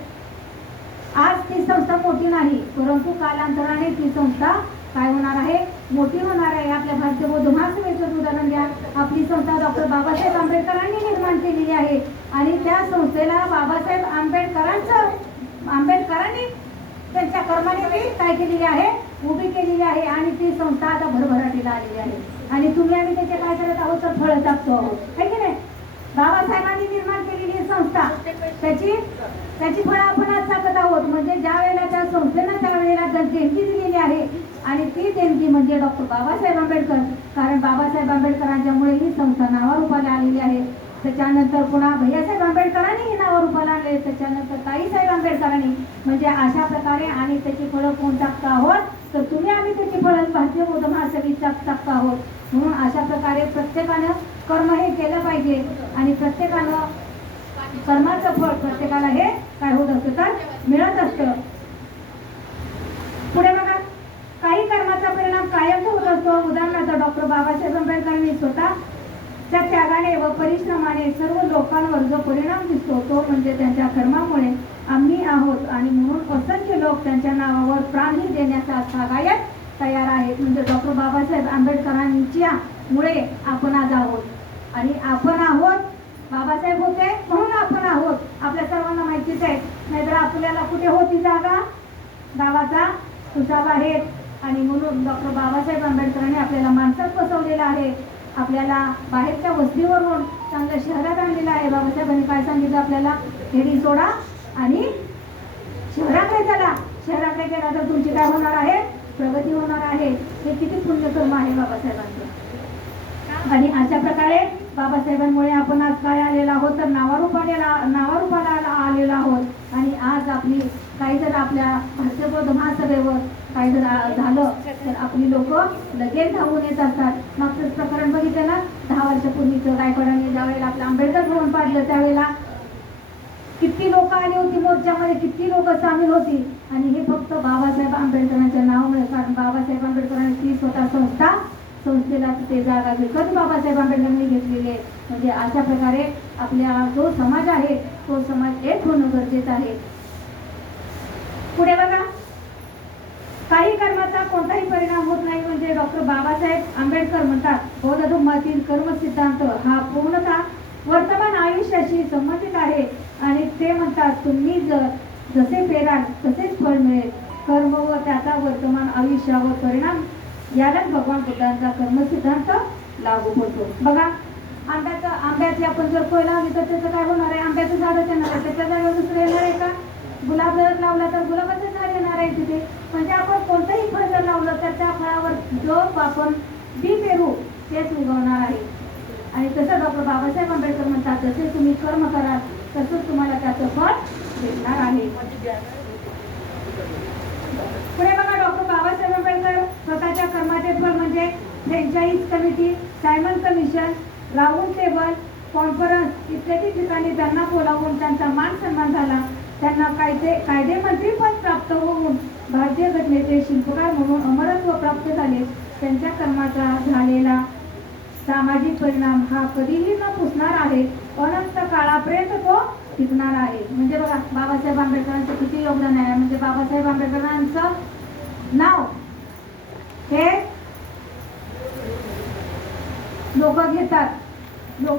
आज ती संस्था मोठी नाही परंतु कालांतराने ती संस्था काय होणार आहे, मोठी होणार आहे. आपल्या भारतीय बौद्ध महासभेचं उदाहरण घ्या. आपली संस्था डॉक्टर बाबासाहेब आंबेडकरांनी निर्माण केलेली आहे आणि त्या संस्थेला बाबासाहेब आंबेडकरांनी त्यांच्या कर्माने ती काय केलेली आहे, उभी केलेली आहे आणि ती संस्था आता भरभराटीला आलेली आहे. आणि तुम्ही आम्ही त्याचे काय करत आहोत तर फळं टाकतो आहोत, है की नाही. बाबासाहेबांनी निर्माण केलेली संस्था त्याची फळं आपण आज टाकत आहोत. म्हणजे ज्या वेळेला त्या संस्थेनं त्या वेळेला देणगी दिलेली आहे आणि ती देणगी म्हणजे डॉक्टर बाबासाहेब आंबेडकर. कारण बाबासाहेब आंबेडकरांच्यामुळे ही संस्था नावारूपाला आलेली आहे. त्याच्यानंतर पुन्हा भैयासाहेब आंबेडकरांनी ही नावारूपाला आणले. त्याच्यानंतर ताईसाहेब आंबेडकरांनी. म्हणजे अशा प्रकारे आणि त्याची फळं कोण टाकतो आहोत तर तुम्ही आम्ही त्याची फळं भारतीय बौद्ध महासभेत टाकतो आहोत. म्हणून अशा प्रकारे प्रत्येकानं कर्म हे केलं पाहिजे आणि प्रत्येकानं कर्माचं फळ प्रत्येकाला हे काय होत असतं तर मिळत असतं. पुढे बघा, काही कर्माचा परिणाम कायम होत असतो. उदाहरणार्थ डॉक्टर बाबासाहेब आंबेडकरांनी स्वतःच्या त्यागाने व परिश्रमाने सर्व लोकांवर जो परिणाम दिसतो तो म्हणजे त्यांच्या कर्मामुळे आम्ही आहोत आणि म्हणून असंख्य लोक त्यांच्या नावावर प्राणही देण्याचा सहाय्यात तयार आहेत. म्हणजे डॉक्टर बाबासाहेब आंबेडकरांच्या मुळे आपण आज आहोत आणि आपण आहोत. बाबासाहेब होते म्हणून आपण आहोत. आपल्या सर्वांना माहितीच आहे. नाहीतर आपल्याला कुठे होती जागा, गावाचा तुझाबाहेर. आणि म्हणून डॉक्टर बाबासाहेब आंबेडकरांनी आपल्याला माणसात बसवलेलं आहे. आपल्याला बाहेरच्या वस्तीवरून चांगल्या शहरात आणलेलं आहे. बाबासाहेबांनी काय सांगितलं आपल्याला, खेडी सोडा आणि शहराकडे चला. शहराकडे गेला तर तुमची काय होणार आहे, प्रगती होणार आहे. हे किती पुण्यकर्म आहे बाबासाहेबांचं. आणि अशा प्रकारे बाबासाहेबांमुळे आपण आज काय आलेलो आहोत तर नावारूपाला आलेलो आहोत. आणि आज आपली काही जर आपल्या भारतीय बौद्ध महासभेवर काही जर झालं तर आपली लोक लगेच धावून येत असतात. मागचंच प्रकरण बघितलं ना, 10 वर्षापूर्वीचं गायकवाडांनी ज्यावेळेला आपलं आंबेडकर भवन पाडलं त्यावेळेला किती लोक आली होती मोर्चामध्ये, किती लोक सामील होती. आणि हे फक्त बाबासाहेब आंबेडकरांच्या नावामुळे. कारण बाबासाहेब आंबेडकरांनी ती स्वतः संस्थेला ते जागा विकत बाबासाहेब आंबेडकरांनी घेतलेली आहे. म्हणजे अशा प्रकारे आपल्या जो समाज आहे तो समाज एक होणं गरजेचं आहे. पुढे बघा, काही कर्माचा कोणताही परिणाम होत नाही. म्हणजे डॉक्टर बाबासाहेब आंबेडकर म्हणतात बौद्ध धर्मातील कर्म सिद्धांत हा पूर्णतः वर्तमान आयुष्याशी संबंधित आहे. आणि ते म्हणतात तुम्ही जसे पेराल तसेच फळ मिळेल. कर्म व त्याचा वर्तमान आयुष्यावर परिणाम यालाच भगवान बुद्धांचा कर्मसिद्धांत लागू पडतो. बघा, आंब्याची आपण जर फळ लावली तर त्याचं काय होणार आहे, आंब्याचं झाडच येणार आहे. त्याच्या जागेवर दुसरं येणार आहे का? गुलाब जर लावला तर गुलाबाचं झाड येणार आहे तिथे. म्हणजे आपण कोणतंही फळ जर लावलं तर त्या फळावर जो आपण बी पेरू तेच उगवणार आहे. आणि तसं डॉक्टर बाबासाहेब आंबेडकर म्हणतात जसे तुम्ही कर्म कराल तसंच तुम्हाला त्याचं फळ भेटणार आहे. पुढे बघा, डॉक्टर बाबासाहेब आंबेडकर स्वतःच्या कर्माचे फळ म्हणजे franchise committee, Simon commission, round table, conference इत्यादी ठिकाणी त्यांना बोलावून त्यांचा मान सन्मान झाला. त्यांना कायदे मंत्रीपद प्राप्त होऊन भारतीय घटनेचे शिल्पकार म्हणून अमरत्व प्राप्त झाले. त्यांच्या कर्माचा झालेला सामाजिक परिणाम हा कधीही न पुसणार आहे. अनंत काळापर्यंत तो टिकणार आहे. म्हणजे बघा, बाबासाहेब आंबेडकरांचं किती योगदान आहे. म्हणजे बाबासाहेब आंबेडकरांचं नाव हे लोक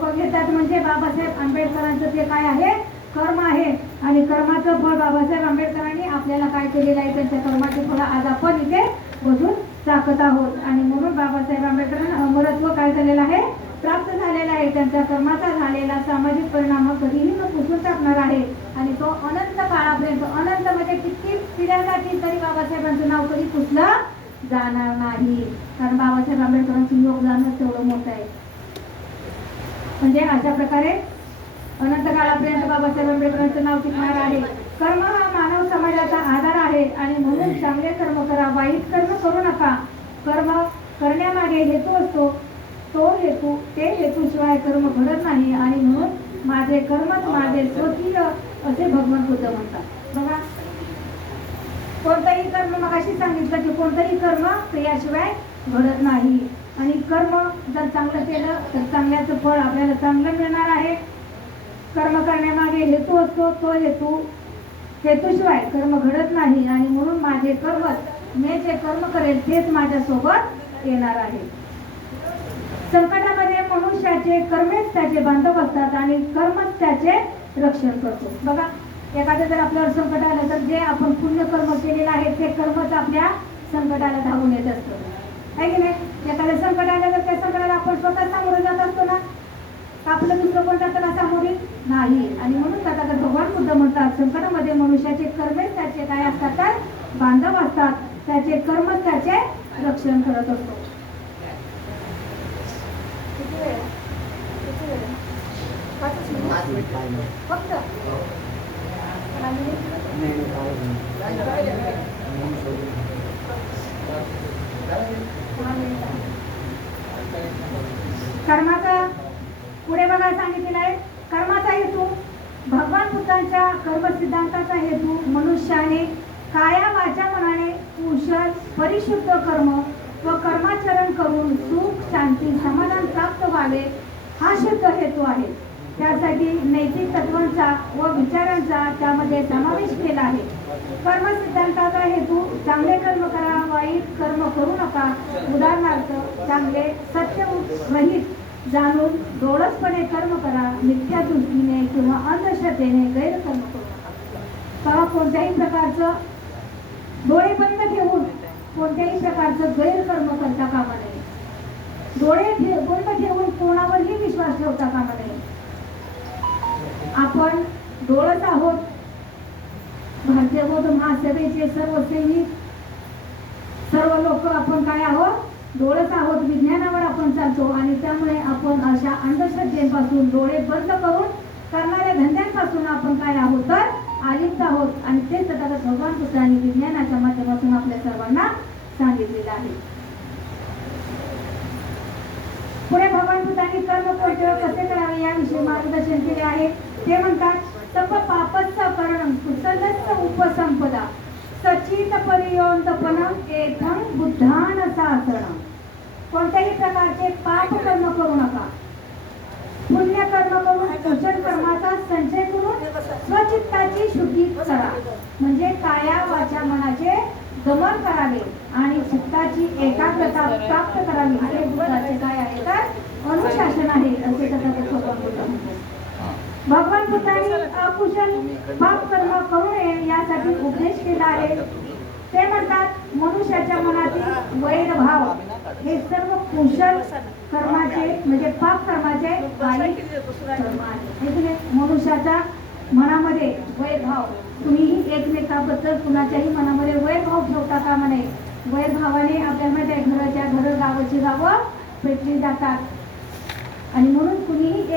घेतात म्हणजे बाबासाहेब आंबेडकरांचं ते काय आहे, कर्म आहे. आणि कर्माचं फळ बाबासाहेब आंबेडकरांनी आपल्याला काय केलेलं आहे, त्यांच्या कर्माचे फळ आज आपण इथे बसून टाकत आहोत. आणि म्हणून बाबासाहेब आंबेडकरांना अमरत्व काय झालेलं आहे, प्राप्त झालेला आहे. त्यांच्या कर्माचा झालेला सामाजिक परिणाम हा कधीही न पुसून टाकणार आहे. आणि तो अनंत काळापर्यंत, अनंत म्हणजे किती पिढ्या जातील तरी बाबासाहेबांचं नाव कधी पुसलं जाणार नाही. कारण बाबासाहेब आंबेडकरांचं योगदानच तेवढं मोठं आहे. म्हणजे अशा प्रकारे अनंत काळापर्यंत बाबासाहेब आंबेडकरांचं नाव टिकणार आहे. कर्म हा मानव समाजाचा आधार आहे आणि म्हणून चांगले कर्म करा, वाईट कर्म करू नका. कर्म करण्यामागे हेतू असतो, ते हेतूशिवाय कर्म घडत नाही. आणि म्हणून माझे कर्मच माझे स्वकीय असे भगवान बुद्ध म्हणतात. बघा, कोणतंही कर्म मगाशी सांगितलं की कोणतंही कर्म क्रियाशिवाय घडत नाही. आणि कर्म जर चांगलं केलं तर चांगल्याचं फळ आपल्याला चांगलं मिळणार आहे. कर्म करण्यामागे हेतू असतो, तो हेतूशिवाय कर्म घडत नाही. आणि म्हणून माझे कर्मच मी जे कर्म करेल तेच माझ्यासोबत येणार आहे. संकटामध्ये मनुष्याचे कर्मेच त्याचे बांधव असतात आणि कर्मच त्याचे रक्षण करतो. बघा, एखादं जर आपल्यावर संकट आलं तर जे आपण पुण्य कर्म केलेलं आहे ते कर्मच आपल्या संकटाला धावून येत असतं, आहे की नाही? एखादं संकट आलं तर त्या संकटाला आपण स्वतः सामोरं जात असतो ना, आपलं दुसरं कोण त्याला सामोरील नाही. आणि म्हणून तथागत भगवान बुद्ध म्हणतात, संकटामध्ये मनुष्याचे कर्मेच त्याचे काय असतात तर बांधव असतात, त्याचे कर्मच त्याचे रक्षण करत असतो. फक्त कर्माचा पुढे बघा सांगितलेला आहे. कर्माचा हेतू, भगवान बुद्धांच्या कर्म सिद्धांताचा हेतू मनुष्याने काया वाचा मनाने कुशल परिशुद्ध कर्म व कर्माचरण करून सुख शांती समाधान प्राप्त व्हावे हा शुद्ध हेतू आहे. त्यासाठी नैतिक तत्वांचा व विचारांचा त्यामध्ये समावेश केला आहे. कर्म सिद्धांताचा हेतू चांगले कर्म करा, वाईट कर्म करू नका. उदाहरणार्थ, चांगले सत्य रहित जाणून डोळसपणे कर्म करा, मिथ्या दृष्टीने किंवा अंधश्रद्धेने गैरकर्म करू नका. तेव्हा कोणत्याही प्रकारचं डोळे बंद ठेवून कोणत्याही प्रकारचं गैरकर्म करता कामा नये. डोळे बंद ठेवून कोणावरही विश्वास ठेवता कामा नये. आपण डोळस आहोत, भारतीय बौद्ध महासभेचे सर्व सैनिक, सर्व लोक आपण काय आहोत, डोळस आहोत. विज्ञानावर आपण चालतो आणि त्यामुळे आपण अशा अंधश्रद्धेपासून डोळे बंद करून करणाऱ्या धंद्यांपासून आपण काय आहोत तर अलिप्त आहोत. आणि ते तथागत भगवान बुद्धांनी विज्ञानाच्या माध्यमातून आपल्या सर्वांना सांगितलेलं आहे. पुढे भगवान बुद्धांनी कर्म कोणते कसे करावे याविषयी मार्गदर्शन केले आहे. ते म्हणतात, तप पापस्स करणं कुशलस्स उपसंपदा सचित परियोंतपनं एथं बुद्धान शास्त्रणं. कोणत्याही प्रकारचे पाप कर्म करू नका. पुण्य कर्म करून कुशल कर्माचा संचय करून स्वचित्ताची शुद्धी करा. म्हणजे काया वाचा मनाचे दमन करावे आणि चित्ताची एकाग्रता प्राप्त करावी. हे बुद्धाचे काय आहे तर अनुशासन आहे असे तथागत भगवान बुद्ध म्हणतात. भगवान बुद्धांनी अकुशल पाप कर्म करू नये यासाठी उपदेश केला आहे. ते म्हणतात, मनुष्याच्या मनातील वैरभाव हे सर्व कुशल कर्माचे म्हणजे पाप कर्माचे वाईट कर्म आहे. मनुष्याच्या मनामध्ये वैरभाव, तुम्हीही एकमेकाबद्दल कुणाच्याही मनामध्ये वैरभाव ठेवता कामा नये. वैरभावाने आपल्याला माहिती आहे घराच्या घर गावाची गावं पेटली जातात. आणि म्हणून कुणीही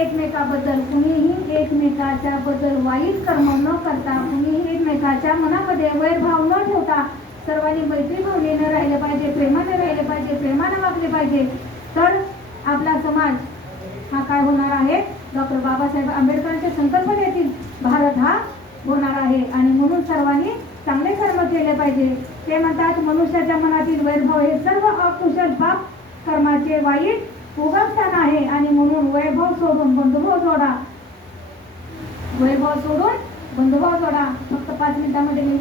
एकमेकाच्या बद्दल वाईट कर्म न करता, कुणीही एकमेकाच्या मनामध्ये वैरभाव न ठेवता सर्वांनी मैत्री भावनेनं राहिले पाहिजे, प्रेमाने राहिले पाहिजे, प्रेमाने वागले पाहिजे. तर आपला समाज हा काय होणार आहे, डॉक्टर बाबासाहेब आंबेडकरांच्या संकल्पनेतील भारत हा होणार आहे. आणि म्हणून सर्वांनी चांगले कर्म केले पाहिजे. ते म्हणतात, मनुष्याच्या मनातील वैरभाव हे सर्व अकुशल पाप कर्माचे वाईट उगमस्थान आहे. आणि म्हणून वैभव सोडून बंधुभाव जोडा. वैभव सोडून बंधुभाव जोडा. फक्त 5 मिनिटांमध्ये मी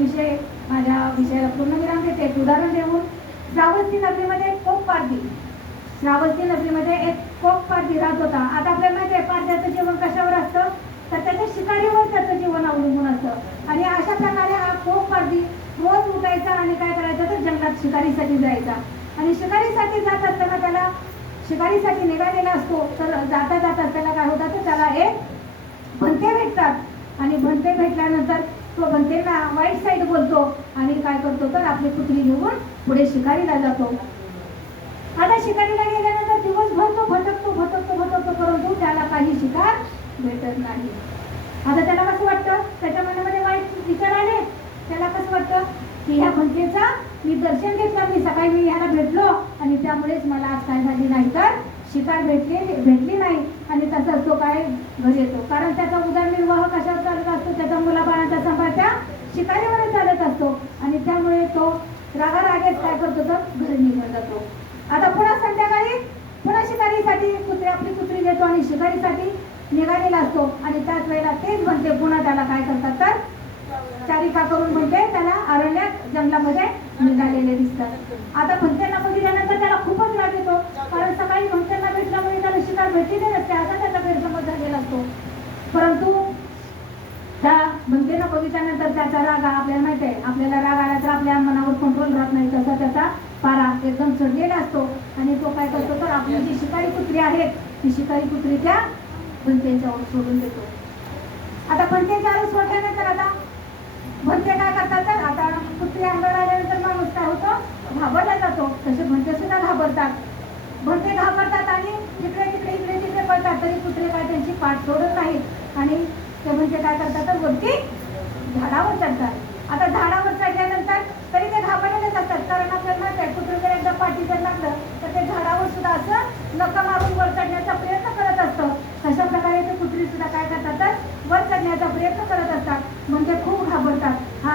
माझ्या विषयाला पूर्णविराम देते. एक उदाहरण देऊन, श्रावस्ती नगरीमध्ये एक कोक पारधी राहत होता. आता आपल्याला माहिती आहे पारध्याचं जीवन कशावर असतं तर त्याच्या शिकारीवर त्याचं जीवन अवलंबून असतं. आणि अशा प्रकारे हा कोक पारधी रोज उठायचा आणि काय करायचं तर जंगलात शिकारीसाठी जायचा. आणि शिकारीसाठी जात असताना त्याला शिकारीसाठी निघालेला असतो. तर जाता जाता त्याला काय होतं तर त्याला एक भंते भेटतात. आणि भंते भेटल्यानंतर तो भंतेला वाईट साईड बोलतो आणि काय करतो तर आपली कुत्री घेऊन पुढे शिकारीला जातो. आता शिकारीला गेल्यानंतर दिवसभर तो भटकतो परंतु त्याला काही शिकार भेटत नाही. आता त्याला कसं वाटतं, त्याच्या मनामध्ये वाईट विचार आले. त्याला कसं वाटतं की ह्या भंतेचा मी दर्शन घेतलं, मी सकाळी मी ह्याला भेटलो आणि त्यामुळेच मला आज काय झाली नाही तर शिकार भेटली नाही. आणि तसंच तो काय घरी येतो, कारण त्याचा उदरनिर्वाह कशावर चालत असतो, त्याचा मुलाबाळांचा सांभाळ त्या शिकारीवर चालत असतो. आणि त्यामुळे तो रागारागेत काय करतो तर घरी निघून जातो. आता पुन्हा संध्याकाळी पुन्हा शिकारीसाठी आपली कुत्री घेतो आणि शिकारीसाठी निघालेला असतो. आणि त्याच वेळेला तेच म्हणते पुन्हा त्याला काय करतात तर चारिका करून म्हणते त्याला अरण्यात जंगलामध्ये निघालेले दिसतात. आता भंतेंना बघितल्यानंतर त्याला खूपच राग येतो, कारण सकाळी भंतेंना भेटल्यामुळे त्याला शिकार भेटलेली नसते, असा त्याचा गैरसमज झालेला असतो. परंतु त्या भंतेला बघितल्यानंतर त्याचा राग, आपल्याला माहिती आहे आपल्याला राग आला तर आपल्या मनावर कंट्रोल राहत नाही, तसा त्याचा पारा एकदम चढलेला असतो आणि तो काय करतो तर आपली जी शिकारी कुत्री आहेत ती शिकारी कुत्री त्या भंतेच्यावर सोडून देतो. आता भंतेच्यावर सोडल्यानंतर आता भंते काय करतात तर आता कुत्री अंगावर आल्यानंतर माणूस काय होतो घाबरला जातो, तसे भंते सुद्धा घाबरतात. भंते घाबरतात आणि इकडे तिकडे पडतात, तरी कुत्रे काय त्यांची पाठ सोडत नाहीत आणि ते भंते काय करतात तर वरती झाडावर चढतात. आता झाडावर चढल्यानंतर तरी ते घाबरलेलेच असतात, कारण आपल्याला माहिती आहे कुत्रे जर एकदा पाठी जर लागलं तर ते झाडावर सुद्धा असं नका मारून वर चढण्याचा प्रयत्न करत असतं. तशा प्रकारे ते कुत्री सुद्धा काय करतात तर वर चढण्याचा प्रयत्न करत असतात, म्हणजे खूप घाबरतात. हा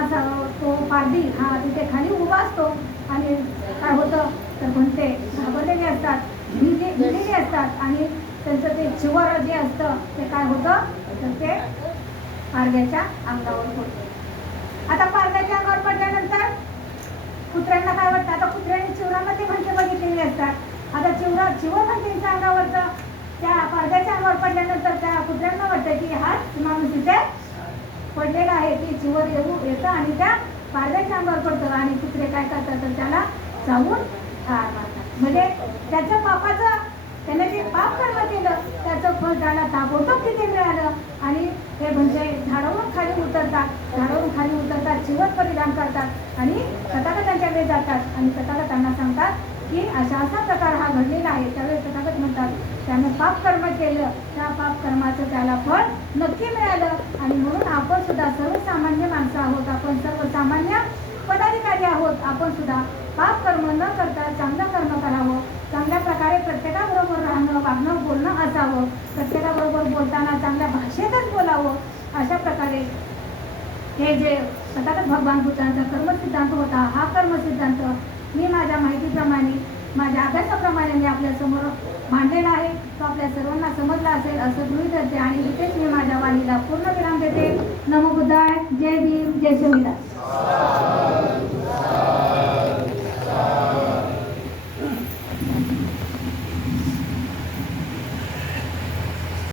तो पारधी हा तिथे खाली उभा असतो आणि काय होतं तर भंते घाबरलेले असतात, भिलेले असतात आणि त्यांचं ते चिवर जे असतं ते काय होतं तर ते पारध्याच्या अंगावर पडतं. आता पारध्याच्या अंगावर पडल्यानंतर कुत्र्यांना काय वाटतं, आता कुत्र्यांनी चिवरांना ते भंते बघितलेले असतात. आता चिवर भंतेच्या अंगावरचं त्या पारध्याच्या अंगावर पडल्यानंतर त्या कुत्र्यांना वाटतं की हा माणूस इथे पडलेला आहे, की चिवर येतं आणि त्या पारध्याच्या अंगावर पडतं आणि कुत्रे काय करतात तर त्याला चावून ठार मारतात. म्हणजे त्याच्या पापाचं त्याने जे पाप कर्म केलं त्याचं फळ त्याला ताबडतोब तिथे मिळालं आणि ते म्हणजे झाडावरून खाली उतरतात, चिवर परिधान करतात आणि तथागतांच्याकडे जातात आणि तथागतांना सांगतात की असा प्रकार हा घडलेला आहे. त्यावेळेस तथागत म्हणतात त्यानं पाप कर्म केलं, त्या पाप कर्माचं त्याला फळ नक्की मिळालं आणि म्हणून आपण सुद्धा सर्वसामान्य माणसं आहोत, आपण सर्वसामान्य पदाधिकारी आहोत. आपण सुद्धा पाप कर्म न करता चांगलं कर्म करावं, चांगल्या प्रकारे प्रत्येकाबरोबर राहणं, वागणं, बोलणं असावं, प्रत्येकाबरोबर बोलताना चांगल्या भाषेतच बोलावं. अशा प्रकारे हे जे तथागत भगवान बुद्धांचा कर्मसिद्धांत होता, हा कर्मसिद्धांत मी माझ्या माहितीप्रमाणे माझ्या अभ्यासाप्रमाणे मी आपल्यासमोर मांडलेला आहे. तो आपल्या सर्वांना समजला असेल असं गृहीत धरते आणि इथेच मी माझ्या वाणीला पूर्ण विराम देते. नमो बुद्धाय. जय भीम, जय संविधान.